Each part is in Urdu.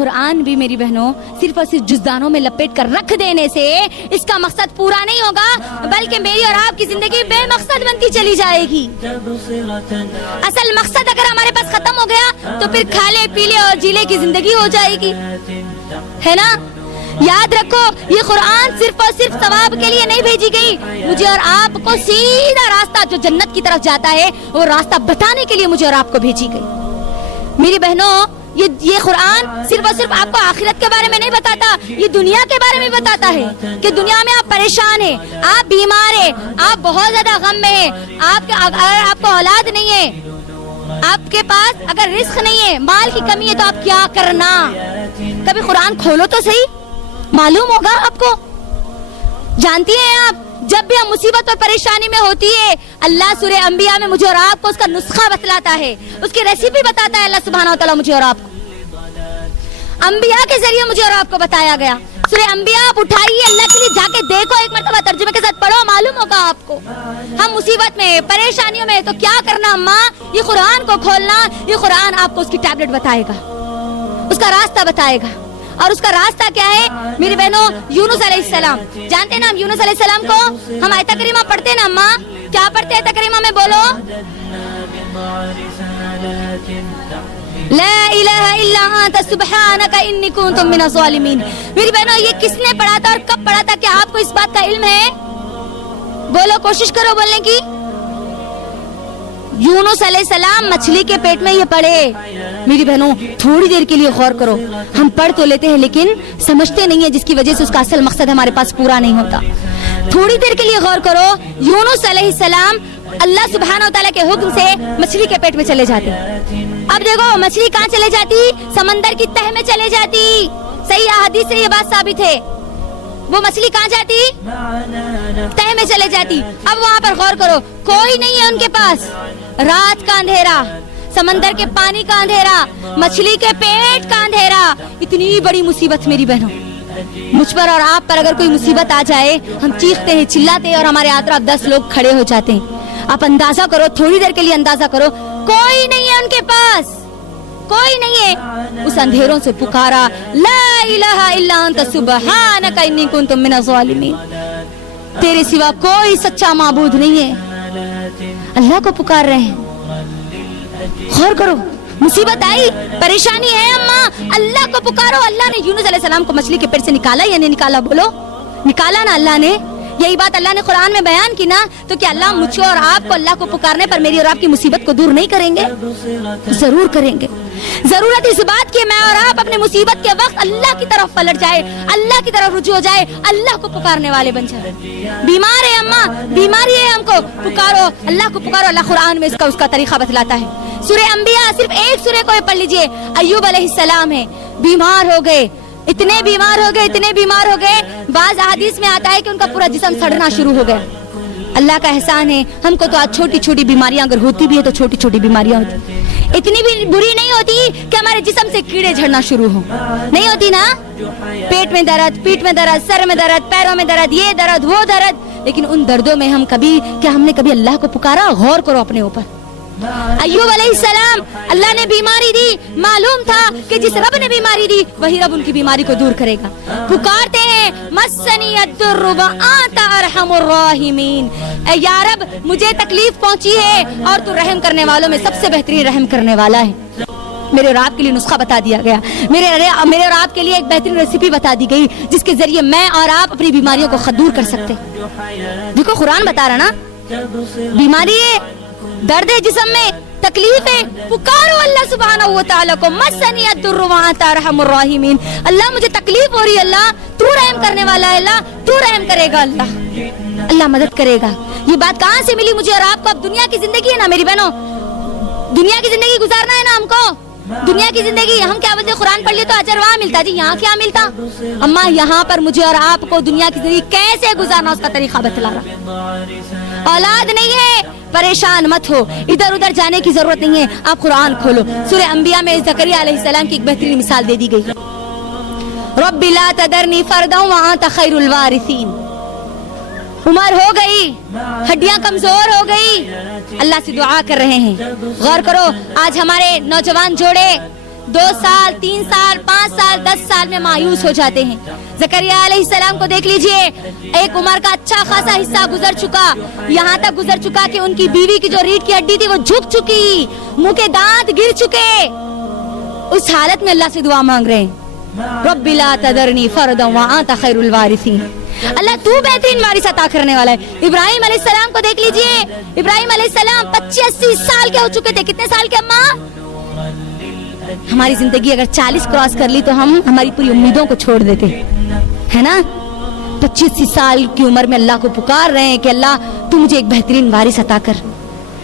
قرآن بھی میری بہنوں صرف اور صرف جزدانوں میں لپیٹ کر رکھ دینے سے اس کا مقصد پورا نہیں ہوگا، بلکہ میری اور آپ کی زندگی بے مقصد بنتی چلی جائے گی۔ اصل مقصد اگر ہمارے پاس ختم ہو گیا تو پھر کھالے پیلے اور جیلے کی زندگی ہو جائے گی، ہے نا؟ یاد رکھو یہ قرآن صرف اور صرف ثواب کے لیے نہیں بھیجی گئی، مجھے اور آپ کو سیدھا راستہ جو جنت کی طرف جاتا ہے وہ راستہ بتانے کے لیے مجھے اور آپ کو بھیجی گئی۔ میری بہنوں یہ قرآن صرف اور صرف آپ کو آخرت کے بارے میں نہیں بتاتا، یہ دنیا کے بارے میں بتاتا ہے کہ دنیا میں آپ پریشان ہیں، آپ بیمار ہیں، آپ بہت زیادہ غم میں ہیں، اگر آپ کو اولاد نہیں ہے، آپ کے پاس اگر رزق نہیں ہے، مال کی کمی ہے، تو آپ کیا کرنا؟ کبھی قرآن کھولو تو صحیح، معلوم ہوگا آپ کو۔ جانتی ہیں آپ جب بھی ہم مصیبت اور پریشانی میں ہوتی ہے، اللہ سورہ انبیاء میں مجھے اور آپ کو اس کا نسخہ بتلاتا ہے، اس کی ریسیپی بتاتا ہے اللہ سبحانہ وتعالی مجھے اور آپ کو۔ انبیاء کے ذریعے مجھے اور آپ کو بتایا گیا۔ سورہ انبیاء آپ اٹھائیے، اللہ کے لیے جا کے دیکھو، ایک مرتبہ ترجمے کے ساتھ پڑھو، معلوم ہوگا آپ کو۔ ہم مصیبت میں پریشانیوں میں تو کیا کرنا اماں؟ یہ قرآن کو کھولنا، یہ قرآن آپ کو اس کی ٹیبلٹ بتائے گا، اس کا راستہ بتائے گا۔ اور اس کا راستہ کیا ہے میری بہنوں؟ یونس علیہ السلام، جانتے ہیں نا ہم یونس علیہ السلام کو؟ ہم آیت کریمہ پڑھتے ہیں نا اماں، کیا پڑھتے ہیں آیت کریمہ میں؟ بولو، لا الہ الا انت سبحانک انی کنت من الظالمین۔ میری بہنوں یہ کس نے پڑھا تھا اور کب پڑھا تھا؟ کیا آپ کو اس بات کا علم ہے؟ بولو، کوشش کرو بولنے کی۔ یونس علیہ السلام مچھلی کے پیٹ میں یہ پڑھے۔ میری بہنوں تھوڑی دیر کے لیے غور کرو، ہم پڑھ تو لیتے ہیں لیکن سمجھتے نہیں ہیں، جس کی وجہ سے اس کا اصل مقصد ہمارے پاس پورا نہیں ہوتا۔ تھوڑی دیر کے لیے غور کرو، یونس علیہ السلام اللہ سبحانہ وتعالی کے حکم سے مچھلی کے پیٹ میں چلے جاتے۔ اب دیکھو مچھلی کہاں چلے جاتی؟ سمندر کی تہ میں چلے جاتی۔ صحیح احادیث سے یہ بات ثابت ہے۔ وہ مچھلی کہاں جاتی؟ تہ میں چلے جاتی۔ اب وہاں پر غور کرو، کوئی نہیں ہے ان کے پاس، رات کا اندھیرا، سمندر کے پانی کا اندھیرا، مچھلی کے پیٹ کا اندھیرا، اتنی بڑی مصیبت میری بہنوں۔ مجھ پر اور آپ پر اگر کوئی مصیبت آ جائے، ہم چیختے ہیں، چلاتے ہیں، اور ہمارے اطراف 10 لوگ کھڑے ہو جاتے ہیں۔ آپ اندازہ کرو، تھوڑی دیر کے لیے اندازہ کرو، کوئی نہیں ہے ان کے پاس، کوئی نہیں ہے۔ اس اندھیروں سے پکارا، لا الہ الا انت سبحانک انی کنت من الظالمین، تیرے سوا کوئی سچا معبود نہیں ہے، اللہ کو پکار رہے ہیں۔ غور کرو، مصیبت آئی، پریشانی ہے اماں، اللہ کو پکارو۔ اللہ نے یونس علیہ السلام کو مچھلی کے پیٹ سے نکالا یا نہیں نکالا؟ بولو، نکالا نا اللہ نے۔ یہی بات اللہ نے قرآن میں بیان کی نا، تو کیا اللہ مجھ کو اور آپ کو اللہ کو پکارنے پر میری اور آپ کی مصیبت کو دور نہیں کریں گے؟ ضرور کریں گے۔ ضرورت اس بات کی میں اور آپ اپنے مصیبت کے وقت اللہ کی طرف پلٹ جائے، اللہ کی طرف رجوع ہو جائے، اللہ کو پکارنے والے بن جائے۔ بیمار ہے اماں، بیماری ہے، ہم کو پکارو، اللہ کو پکارو۔ اللہ قرآن میں اس کا طریقہ بتلاتا ہے۔ سورہ انبیاء صرف ایک سورہ کو پڑھ لیجئے، ایوب علیہ السلام ہے، بیمار ہو گئے، اتنے بیمار ہو گئے، بعض احادیث میں آتا ہے کہ ان کا پورا جسم سڑنا شروع ہو گیا۔ اللہ کا احسان ہے، ہم کو تو آج چھوٹی چھوٹی بیماریاں اگر ہوتی بھی ہے تو چھوٹی چھوٹی بیماریاں ہوتی، اتنی بھی بری نہیں ہوتی کہ ہمارے جسم سے کیڑے جھڑنا شروع ہو، نہیں ہوتی نا؟ پیٹ میں درد، پیٹھ میں درد، سر میں درد، پیروں میں درد، یہ درد وہ درد، لیکن ان دردوں میں ہم نے کبھی اللہ کو پکارا؟ غور کرو اپنے اوپر۔ ایوب علیہ السلام اللہ نے بیماری دی، معلوم تھا کہ جس رب نے بیماری دی وہی رب ان کی بیماری کو دور کرے گا۔ پکارتے ہیں، مسنی الضر وانت ارحم الراحمین، اے یا رب مجھے تکلیف پہنچی ہے اور تو رحم کرنے والوں میں سب سے بہترین رحم کرنے والا ہے۔ میرے اور آپ کے لیے نسخہ بتا دیا گیا، میرے اور آپ کے لیے ایک بہترین ریسیپی بتا دی گئی جس کے ذریعے میں اور آپ اپنی بیماریوں کو دور کر سکتے۔ دیکھو قرآن بتا رہا نا، بیماری ہے، درد ہے جسم میں، تکلیف ہے، پکارو اللہ سبحانہ و تعالیٰ کو، مسنی الضر وانت ارحم الراحمین، اللہ مجھے تکلیف ہو رہی ہے، اللہ تو رحم کرنے والا ہے، اللہ تو رحم کرے گا، اللہ مدد کرے گا۔ یہ بات کہاں سے ملی مجھے اور آپ کو؟ اب دنیا کی زندگی ہے نا میری بہنوں، دنیا کی زندگی گزارنا ہے نا ہم کو، دنیا کی زندگی ہم کیا بولتے، قرآن پڑھ لیے تو اجر وہاں ملتا، جی یہاں کیا ملتا؟ اماں یہاں پر مجھے اور آپ کو دنیا کی زندگی کیسے گزارنا اس کا طریقہ بتلا رہا۔ اولاد نہیں ہے، پریشان مت ہو، ادھر ادھر جانے کی ضرورت نہیں ہے، آپ قرآن کھولو۔ سورہ انبیاء میں زکریا علیہ السلام کی ایک بہترین مثال دے دی گئی، رب لا تذرنی فردا وانت خیر الوارثین۔ عمر ہو گئی، ہڈیاں کمزور ہو گئی، اللہ سے دعا کر رہے ہیں۔ غور کرو، آج ہمارے نوجوان جوڑے 2 سال 3 سال 5 سال 10 سال میں مایوس ہو جاتے ہیں. زکریا علیہ السلام کو دیکھ لیجئے, ایک عمر کا اچھا خاصا حصہ گزر چکا, یہاں تک گزر چکا کہ ان کی بیوی کی جو ریڑھ کی ہڈی تھی وہ جھک چکی, منہ کے دانت گر چکے. اس حالت میں اللہ سے دعا مانگ رہے ہیں, رب لا تذرنی فردا وانت خیر الوارثین. اللہ تو بہترین وارث عطا کرنے والا ہے. ابراہیم علیہ السلام کو دیکھ لیجئے, ابراہیم علیہ السلام 25-80 سال کے ہو چکے تھے. کتنے سال کے اماں؟ ہماری زندگی اگر 40 کراس کر لی تو ہم ہماری پوری امیدوں کو چھوڑ دیتے ہے نا. 25 سال کی عمر میں اللہ کو پکار رہے ہیں کہ اللہ تو مجھے ایک بہترین وارث عطا کر,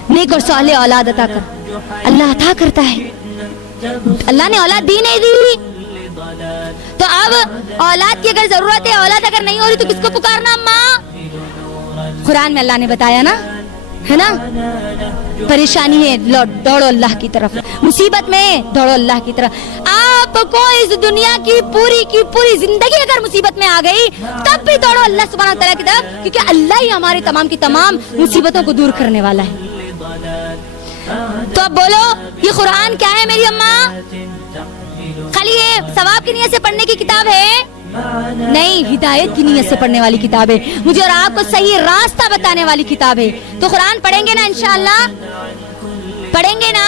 نیک اور صالح اولاد عطا کر. اللہ عطا کرتا ہے, اللہ نے اولاد دی نہیں دی. تو اب اولاد کی اگر ضرورت ہے, اولاد اگر نہیں ہو رہی تو کس کو پکارنا اماں؟ قرآن میں اللہ نے بتایا نا, ہے نا, پریشانی ہے دوڑو اللہ کی طرف, مصیبت میں دوڑو اللہ کی طرف. آپ کو اس دنیا کی پوری زندگی اگر مصیبت میں آ گئی تب بھی دوڑو اللہ سبحانہ و تعالیٰ کی طرف, کیونکہ اللہ ہی ہمارے تمام کی تمام مصیبتوں کو دور کرنے والا ہے. تو اب بولو یہ قرآن کیا ہے میری اماں؟ خالی یہ ثواب کی نیت سے پڑھنے کی کتاب ہے؟ نہیں, ہدایت کی نیت سے پڑھنے والی کتاب ہے, مجھے اور آپ کو صحیح راستہ بتانے والی کتاب ہے. تو قرآن پڑھیں گے نا انشاءاللہ, پڑھیں گے نا.